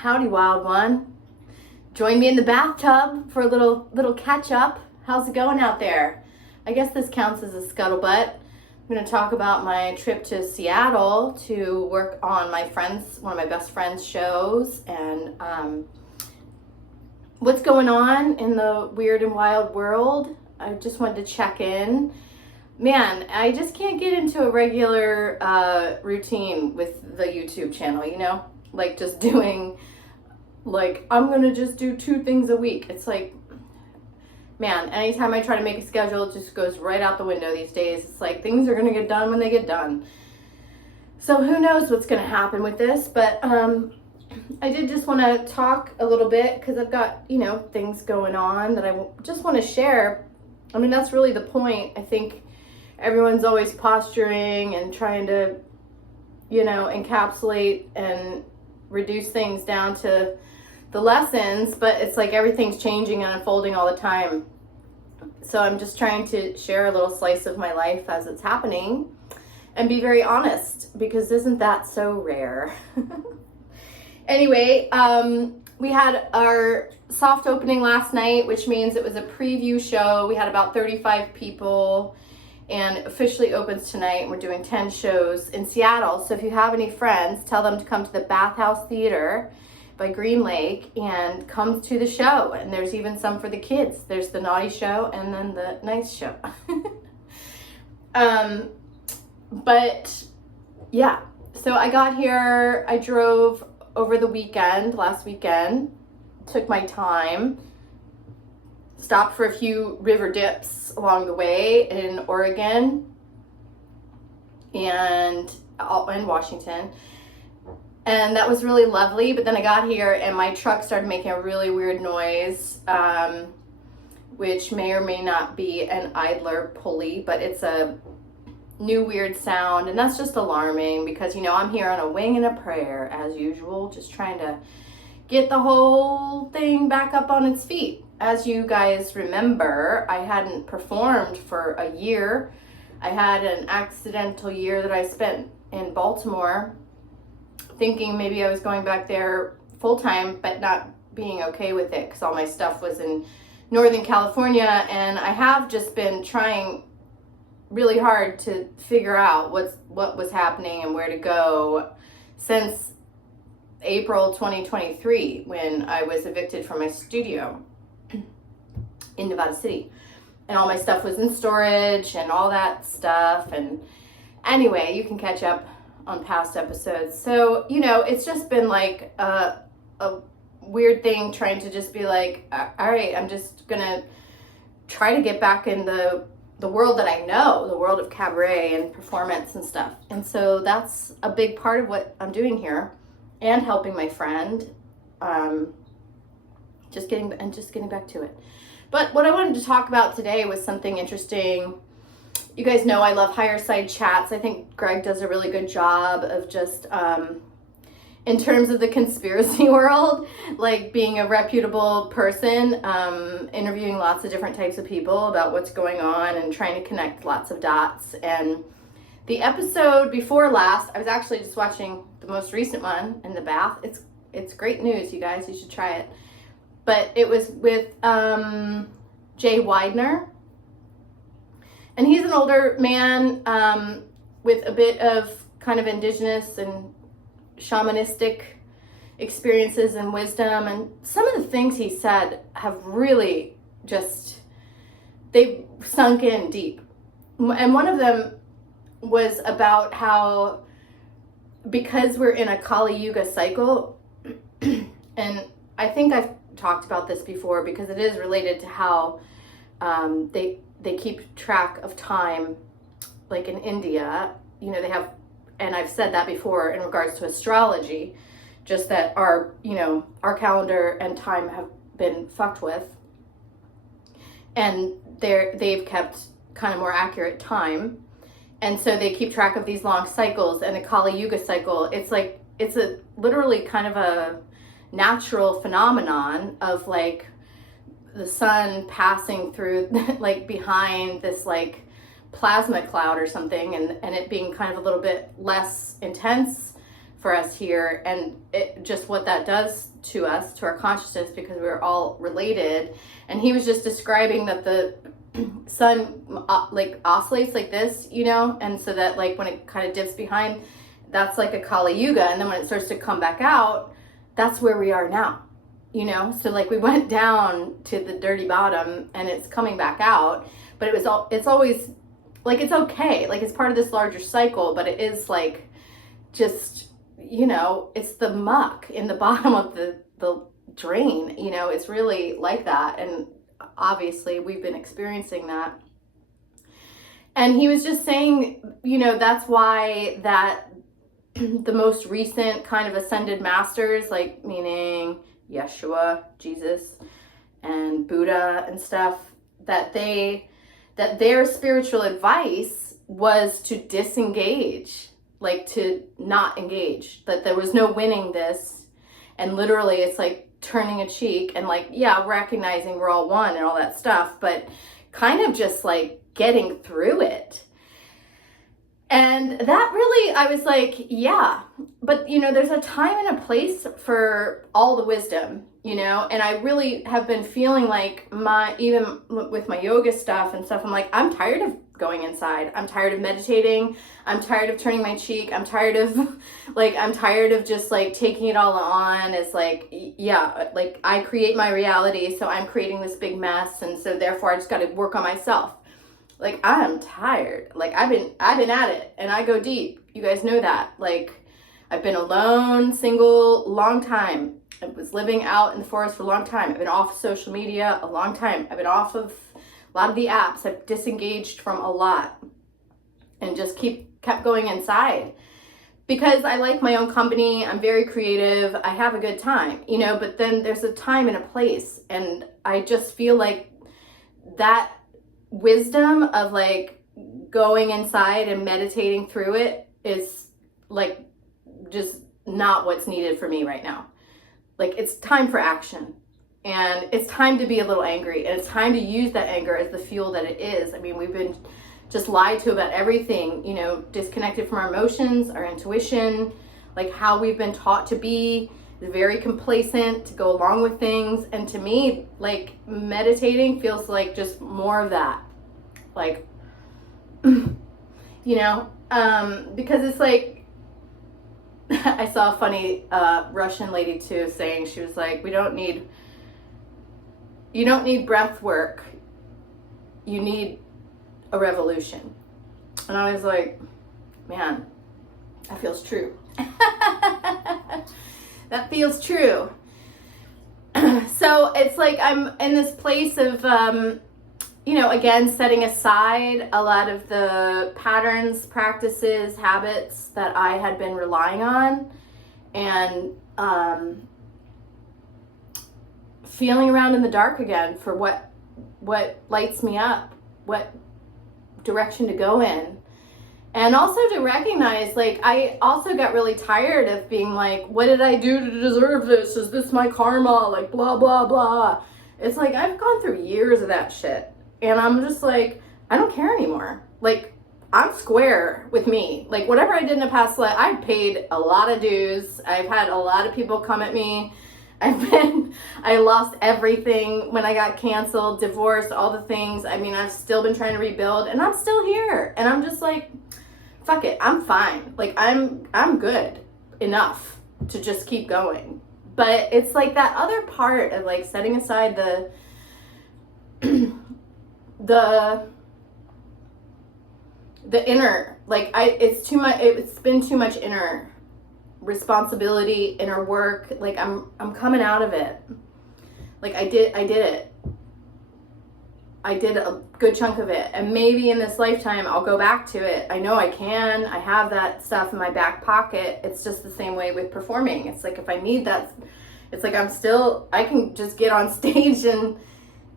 Howdy, wild one. Join me in the bathtub for a little catch up. How's it going out there? I guess this counts as a scuttlebutt. I'm going to talk about my trip to Seattle to work on one of my best friend's shows, and what's going on in the weird and wild world. I just wanted to check in. Man, I just can't get into a regular routine with the YouTube channel, like just doing, I'm gonna just do 2 things a week. It's like, man, anytime I try to make a schedule, it just goes right out the window these days. It's like things are gonna get done when they get done. So who knows what's gonna happen with this, but I did just want to talk a little bit because I've got, things going on that I just want to share. I mean, that's really the point. I think everyone's always posturing and trying to, encapsulate and reduce things down to the lessons, but it's like everything's changing and unfolding all the time. So I'm just trying to share a little slice of my life as it's happening and be very honest, because isn't that so rare? Anyway, we had our soft opening last night, which means it was a preview show. We had about 35 people, and officially opens tonight. We're doing 10 shows in Seattle. So if you have any friends, tell them to come to the Bathhouse Theater by Green Lake and come to the show. And there's even some for the kids. There's the naughty show and then the nice show. But yeah, so I got here, I drove over the last weekend, took my time, stopped for a few river dips along the way in Oregon and in Washington. And that was really lovely. But then I got here and my truck started making a really weird noise, which may or may not be an idler pulley, but it's a new weird sound. And that's just alarming because, I'm here on a wing and a prayer as usual, just trying to get the whole thing back up on its feet. As you guys remember, I hadn't performed for a year. I had an accidental year that I spent in Baltimore, thinking maybe I was going back there full time, but not being okay with it because all my stuff was in Northern California. And I have just been trying really hard to figure out what was happening and where to go since April 2023, when I was evicted from my studio in Nevada City, and all my stuff was in storage and all that stuff. And anyway, you can catch up on past episodes. So, it's just been like a weird thing trying to just be like, all right, I'm just gonna try to get back in the world that I know, the world of cabaret and performance and stuff. And so that's a big part of what I'm doing here, and helping my friend, just getting back to it. But what I wanted to talk about today was something interesting. You guys know I love higher side chats. I think Greg does a really good job of just, in terms of the conspiracy world, like being a reputable person, interviewing lots of different types of people about what's going on and trying to connect lots of dots. And the episode before last, I was actually just watching the most recent one in the bath. It's great news, you guys. You should try it. But it was with Jay Widener. And he's an older man with a bit of kind of indigenous and shamanistic experiences and wisdom. And some of the things he said have really they've sunk in deep. And one of them was about how, because we're in a Kali Yuga cycle, and I think I've talked about this before because it is related to how they keep track of time, like in India, they have, and I've said that before in regards to astrology, just that our calendar and time have been fucked with, and they've kept kind of more accurate time. And so they keep track of these long cycles, and the Kali Yuga cycle, it's a literally kind of a natural phenomenon of like the sun passing through like behind this like plasma cloud or something, and it being kind of a little bit less intense for us here, and it just what that does to us, to our consciousness, because we're all related. And he was just describing that the sun like oscillates like this, you know, and so that like when it kind of dips behind, that's like a Kali Yuga, and then when it starts to come back out, that's where we are now, you know. So like we went down to the dirty bottom and it's coming back out, but it's always like, it's okay, like it's part of this larger cycle, but it is like just, you know, it's the muck in the bottom of the drain, you know. It's really like that, and obviously we've been experiencing that. And he was just saying, you know, that's why that the most recent kind of ascended masters, like meaning Yeshua, Jesus, and Buddha and stuff, that their spiritual advice was to disengage, like to not engage, that there was no winning this. And literally it's like turning a cheek and like, yeah, recognizing we're all one and all that stuff, but kind of just like getting through it. And that really, I was like, yeah, but you know, there's a time and a place for all the wisdom, you know. And I really have been feeling like even with my yoga stuff and stuff, I'm like, I'm tired of going inside. I'm tired of meditating. I'm tired of turning my cheek. I'm tired of just like taking it all on as like, yeah, like I create my reality. So I'm creating this big mess. And so therefore I just got to work on myself. Like, I'm tired. Like, I've been at it, and I go deep. You guys know that. Like, I've been alone, single, long time. I was living out in the forest for a long time. I've been off of social media a long time. I've been off of a lot of the apps. I've disengaged from a lot and just kept going inside because I like my own company. I'm very creative. I have a good time, you know, but then there's a time and a place. And I just feel like that wisdom of like going inside and meditating through it is like just not what's needed for me right now. Like, it's time for action, and it's time to be a little angry, and it's time to use that anger as the fuel that it is. I mean, we've been just lied to about everything, you know, disconnected from our emotions, our intuition, like how we've been taught to be very complacent, to go along with things. And to me, like, meditating feels like just more of that, like, you know, because it's like, I saw a funny Russian lady too saying, she was like, you don't need breath work, you need a revolution. And I was like, man, that feels true. That feels true. So it's like I'm in this place of, you know, again, setting aside a lot of the patterns, practices, habits that I had been relying on, and feeling around in the dark again for what lights me up, what direction to go in. And also to recognize, like, I also got really tired of being like, what did I do to deserve this? Is this my karma? Like, blah, blah, blah. It's like, I've gone through years of that shit. And I'm just like, I don't care anymore. Like, I'm square with me. Like, whatever I did in a past life, I've paid a lot of dues. I've had a lot of people come at me. I lost everything when I got canceled, divorced, all the things. I mean, I've still been trying to rebuild, and I'm still here. And I'm just like, fuck it, I'm fine. Like, I'm good enough to just keep going. But it's like that other part of like setting aside the inner, like, it's too much. It's been too much inner responsibility, inner work. Like, I'm coming out of it. Like, I did it. I did a good chunk of it, and maybe in this lifetime I'll go back to it. I know I can. I have that stuff in my back pocket. It's just the same way with performing. It's like, if I need that, it's like I can just get on stage and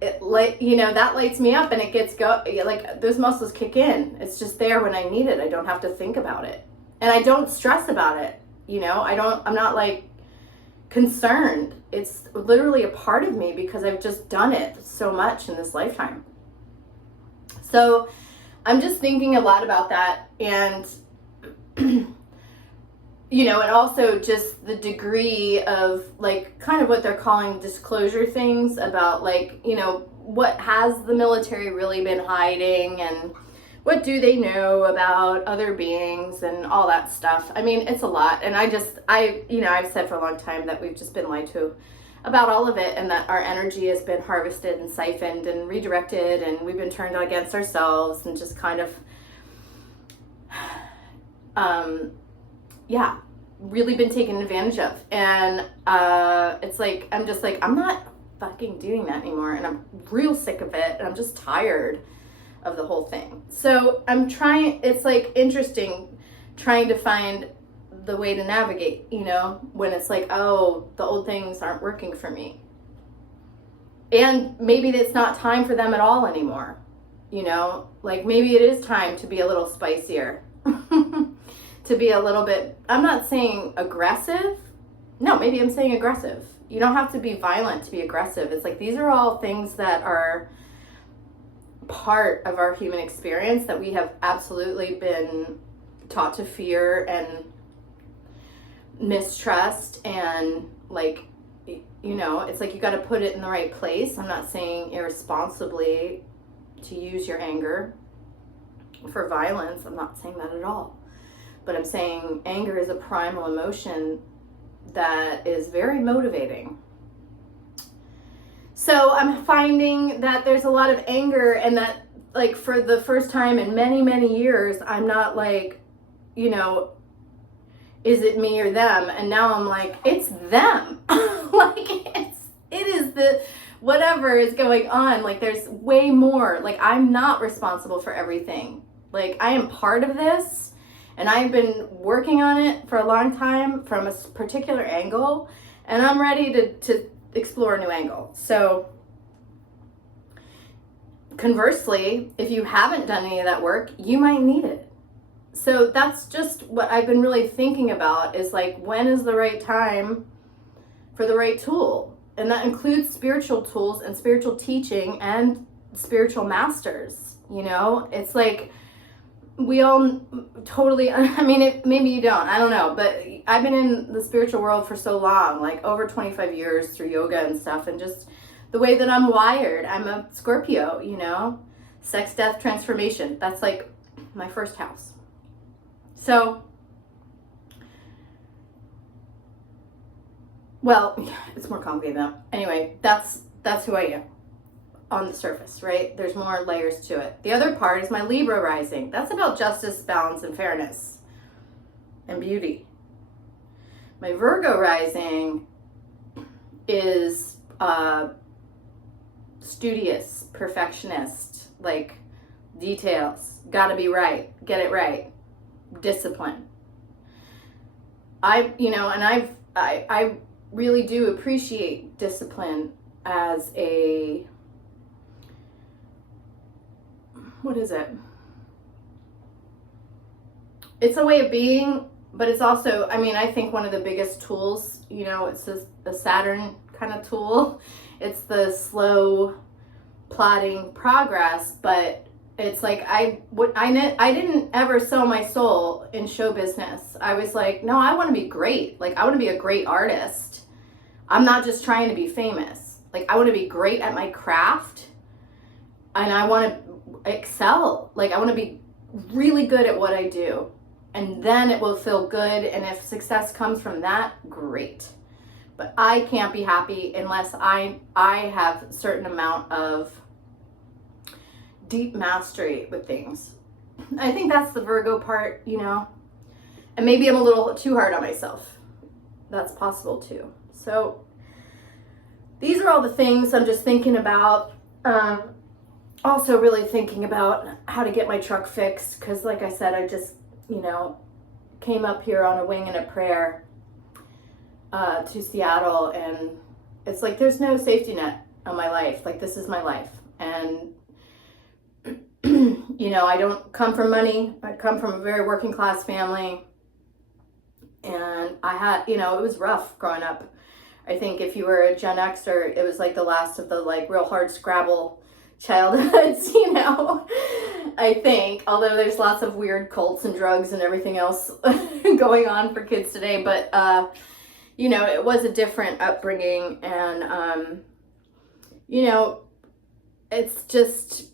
it, like, you know, that lights me up, and it gets like, those muscles kick in. It's just there when I need it. I don't have to think about it, and I don't stress about it. You know, I'm not like concerned. It's literally a part of me because I've just done it so much in this lifetime. So I'm just thinking a lot about that. And, you you know, and also just the degree of like kind of what they're calling disclosure things about like, you know, what has the military really been hiding and what do they know about other beings and all that stuff. I mean, it's a lot. And you know, I've said for a long time that we've just been lied to about all of it, and that our energy has been harvested and siphoned and redirected, and we've been turned against ourselves and just kind of, yeah, really been taken advantage of. And it's like, I'm just like, I'm not fucking doing that anymore, and I'm real sick of it, and I'm just tired of the whole thing. So I'm trying, it's like interesting trying to find the way to navigate, you know, when it's like, oh, the old things aren't working for me. And maybe it's not time for them at all anymore. You know, like maybe it is time to be a little spicier, to be a little bit, I'm not saying aggressive. No, maybe I'm saying aggressive. You don't have to be violent to be aggressive. It's like, these are all things that are part of our human experience that we have absolutely been taught to fear and mistrust, and like, you know, it's like you got to put it in the right place. I'm not saying irresponsibly to use your anger for violence. I'm not saying that at all. But I'm saying anger is a primal emotion that is very motivating. So I'm finding that there's a lot of anger, and that like for the first time in many, many years, I'm not like, you know, is it me or them? And now I'm like, it's them. Like it is the whatever is going on. Like there's way more. Like I'm not responsible for everything. Like I am part of this, and I've been working on it for a long time from a particular angle, and I'm ready to explore a new angle. So conversely, if you haven't done any of that work, you might need it. So that's just what I've been really thinking about, is like, when is the right time for the right tool? And that includes spiritual tools and spiritual teaching and spiritual masters. You know, it's like we all totally, I mean, maybe you don't, I don't know, but I've been in the spiritual world for so long, like over 25 years through yoga and stuff, and just the way that I'm wired. I'm a Scorpio, you know, sex, death, transformation. That's like my first house. So, well, it's more complicated than that. Anyway, that's who I am on the surface, right? There's more layers to it. The other part is my Libra rising. That's about justice, balance, and fairness, and beauty. My Virgo rising is studious, perfectionist, like details, gotta be right, get it right. Discipline. I really do appreciate discipline as a, what is it? It's a way of being, but it's also, I mean, I think one of the biggest tools, you know, it's a Saturn kind of tool. It's the slow plodding progress, but it's like I didn't ever sell my soul in show business. I was like, no, I want to be great. Like I want to be a great artist. I'm not just trying to be famous. Like I want to be great at my craft, and I want to excel. Like I want to be really good at what I do, and then it will feel good. And if success comes from that, great. But I can't be happy unless I have a certain amount of deep mastery with things. I think that's the Virgo part, you know, and maybe I'm a little too hard on myself. That's possible too. So these are all the things I'm just thinking about. Also really thinking about how to get my truck fixed, because like I said, I just, you know, came up here on a wing and a prayer to Seattle, and it's like there's no safety net on my life. Like this is my life, and you know, I don't come from money. I come from a very working class family, and I had, you know, it was rough growing up. I think if you were a Gen Xer, it was like the last of the like real hard Scrabble childhoods, you know, I think, although there's lots of weird cults and drugs and everything else going on for kids today, but, you know, it was a different upbringing, and, you know, it's just,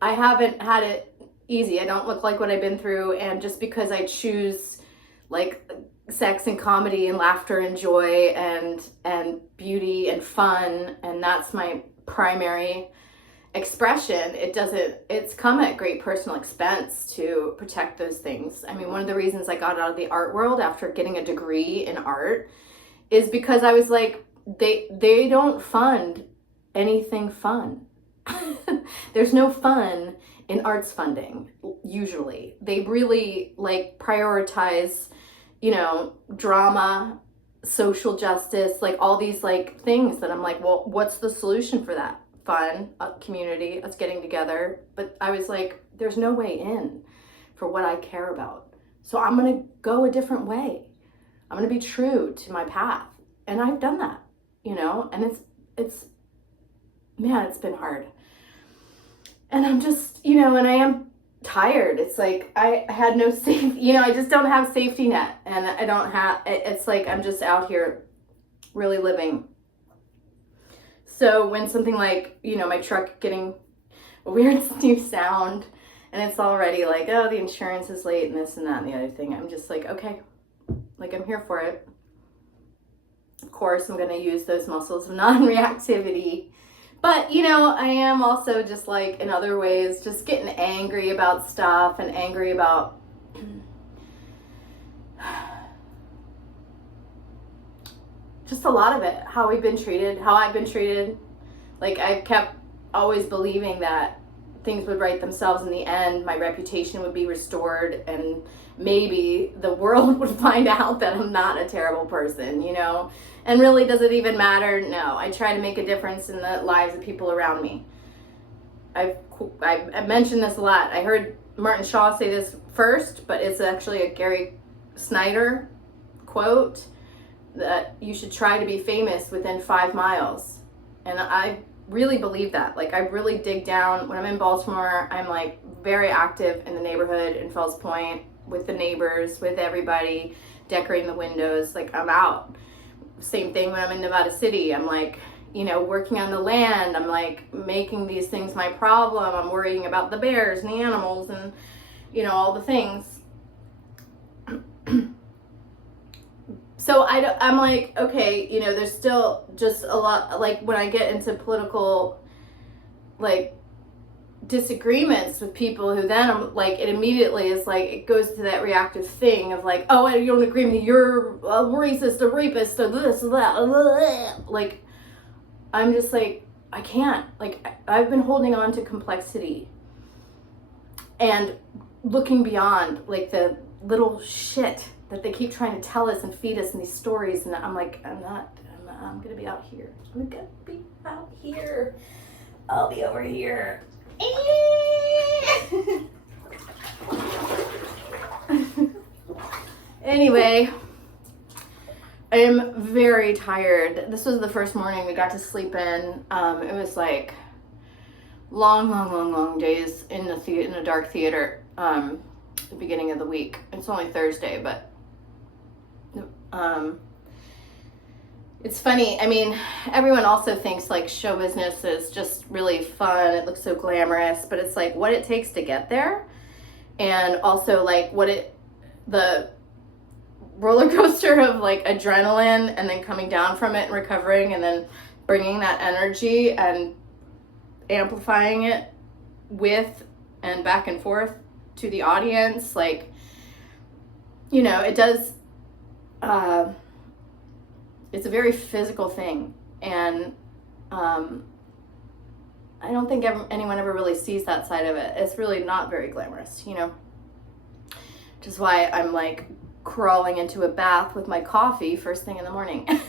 I haven't had it easy. I don't look like what I've been through, and just because I choose, like, sex and comedy and laughter and joy and beauty and fun, and that's my primary expression, it's come at great personal expense to protect those things. I mean, one of the reasons I got out of the art world after getting a degree in art is because I was like, they don't fund anything fun. There's no fun in arts funding, usually. They really like prioritize, you know, drama, social justice, like all these like things that I'm like, well, what's the solution for that? Fun, community, us getting together. But I was like, there's no way in for what I care about. So I'm gonna go a different way. I'm gonna be true to my path. And I've done that, you know, and it's man, it's been hard. And I'm just, you know, and I am tired. It's like I had no safety, you know, I just don't have safety net, and I don't have, it's like I'm just out here really living. So when something like, you know, my truck getting a weird new sound, and it's already like, oh, the insurance is late and this and that and the other thing, I'm just like, okay, like I'm here for it. Of course, I'm going to use those muscles of non-reactivity. But, you know, I am also just like in other ways, just getting angry about stuff and angry about just a lot of it, how we've been treated, how I've been treated. Like I kept always believing that things would right themselves in the end, my reputation would be restored, and maybe the world would find out that I'm not a terrible person, you know? And really, does it even matter? No. I try to make a difference in the lives of people around me. I've mentioned this a lot. I heard Martin Shaw say this first, but it's actually a Gary Snyder quote, that you should try to be famous within 5 miles. And I really believe that. Like, I really dig down. When I'm in Baltimore, I'm like very active in the neighborhood in Fells Point, with the neighbors, with everybody, decorating the windows. Like, I'm out. Same thing when I'm in Nevada City. I'm like, you know, working on the land. I'm like making these things my problem. I'm worrying about the bears and the animals and, you know, all the things. So I'm like, okay, you know, there's still just a lot, like when I get into political, like, disagreements with people who then I'm like, it immediately is like, it goes to that reactive thing of like, oh, you don't agree with me, you're a racist, a rapist, or this, or that. Like, I'm just like, I can't. Like, I've been holding on to complexity and looking beyond, like, the little shit that they keep trying to tell us and feed us in these stories. And I'm like, I'm gonna be out here. I'm gonna be out here. I'll be over here. Anyway, I am very tired. This was the first morning we got to sleep in. It was like long days in the dark theater. The beginning of the week. It's only Thursday, but it's funny. I mean, everyone also thinks like show business is just really fun. It looks so glamorous, but it's like what it takes to get there, and also like the roller coaster of like adrenaline, and then coming down from it and recovering, and then bringing that energy and amplifying it with and back and forth to the audience. Like, you know, it does, it's a very physical thing, and I don't think anyone ever really sees that side of it. It's really not very glamorous, you know, which is why I'm like crawling into a bath with my coffee first thing in the morning.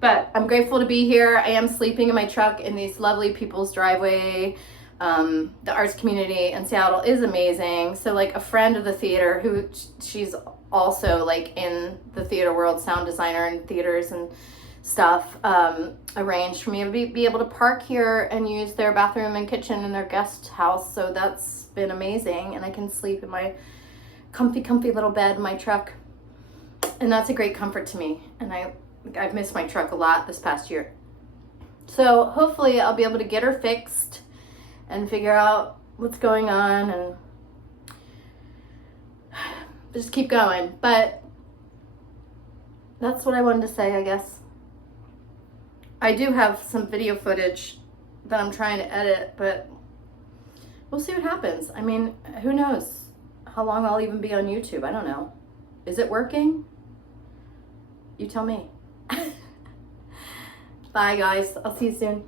But I'm grateful to be here. I am sleeping in my truck in these lovely people's driveway. The arts community in Seattle is amazing. So like a friend of the theater she's also like in the theater world, sound designer in theaters and stuff arranged for me to be able to park here and use their bathroom and kitchen in their guest house. So that's been amazing, and I can sleep in my comfy little bed in my truck, and that's a great comfort to me. And I've missed my truck a lot this past year. So hopefully I'll be able to get her fixed and figure out what's going on and just keep going. But that's what I wanted to say, I guess. I do have some video footage that I'm trying to edit, but we'll see what happens. I mean, who knows how long I'll even be on YouTube. I don't know. Is it working? You tell me. Bye, guys. I'll see you soon.